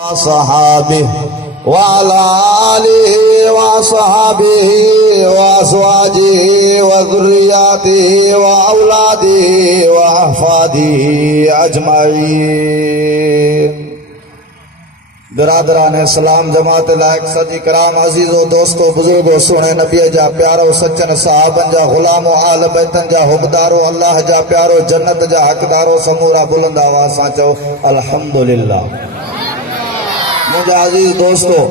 صحابه وعلى آله وصحابه وأزواجه وذرياته وأولاده وأحفاده أجمعين। बिरादरान इस्लाम जमात लायक सदी कराम अजीजो दोस्तों बुजुर्गो सुने नबी जा प्यारो सच्चन साहबन जा गुलामो आल बैतन जा हुबदारो अल्लाह जा प्यारो जन्नत जा हकदारो समूरा बुलंद आवाज़ सां चओ अल्हम्दुलिल्लाह। मुझे अजीज दोस्तों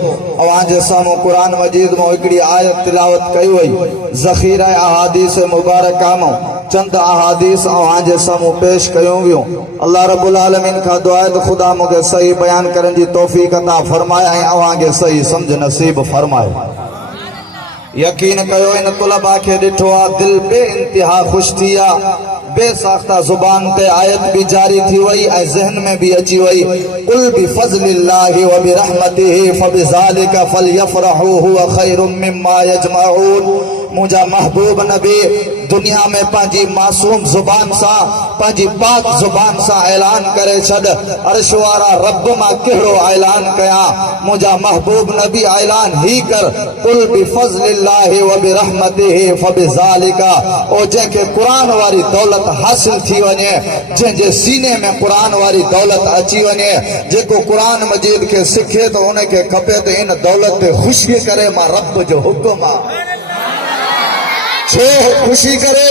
अवांजे सामो कुरान मजीद में हिकड़ी आयत तिलावत कई हुई ज़ख़ीरा अहादीस मुबारका में चंद अहादीस अवांजे सामो पेश कयूं वियूं। अल्लाह रब्बुल आलमीन का दुआ है तो खुदा मुझे सही बयान करने की तौफीक अता फरमाए ऐं अवांखे सही समझ नसीब फरमाए। यकीन कयो इन तुलबा के डिठो आ दिल बे इंतहा खुश थी आ बेसाख्ता जुबान ते आयत भी जारी थी वही ऐं ज़हन में भी अची वही कुल बिफज़लिल्लाहि व बिरहमतिहि फबिज़ालिका फलयफ़रहू हुवा खैरुम मिम्मा यजमऊन। मुझा महबूब नबी दुनिया में पांजी मासूम जुबान सा पांजी पाक जुबान सा ऐलान करे छद अर्श वारा रब मां केड़ो ऐलान कया। मुझा महबूब नबी ऐलान ही कर कुल बिफज़लिल्लाहि व बिरहमतिहि फबिज़ालिका। ओ जेके कुरान वारी दौलत हासिल थी वने जे सीने में कुरान वारी दौलत अची वने जेको कुरान मजीद के सिखे तो उनके खपे तो इन दौलत ते खुशी करे मां रब जो हुक्म आ छो खुशी करे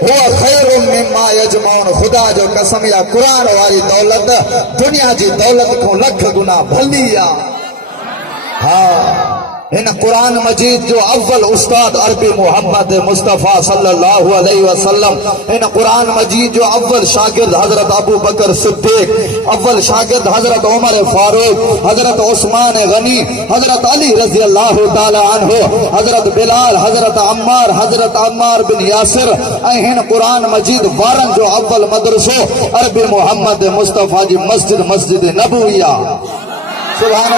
हुआ खैरुम मिम्मा यजमऊन। खुदा जो कसम या कुरान वारी दौलत दुनिया जी दौलत को लख गुना भली आ। हाँ इन कुरान मजीद जो अव्वल उस्ताद अरबी मोहम्मद मुस्तफ़ा सल्लल्लाहु अलैहि वसल्लम इन कुरान मजीद जो अव्वल शागिर्द हजरत अबू बकर सिद्दीक अव्वल शागिर्द हजरत उमर फारूक हजरत उस्मान गनी हजरत अली रजी अल्लाह ताला अन्हु हजरत बिलाल हजरत अम्मार बिन यासिर इन कुरान मजीद वारन जो अव्वल मदरसो अरबी मोहम्मद मुस्तफ़ा जी मस्जिद नबविया। सुभान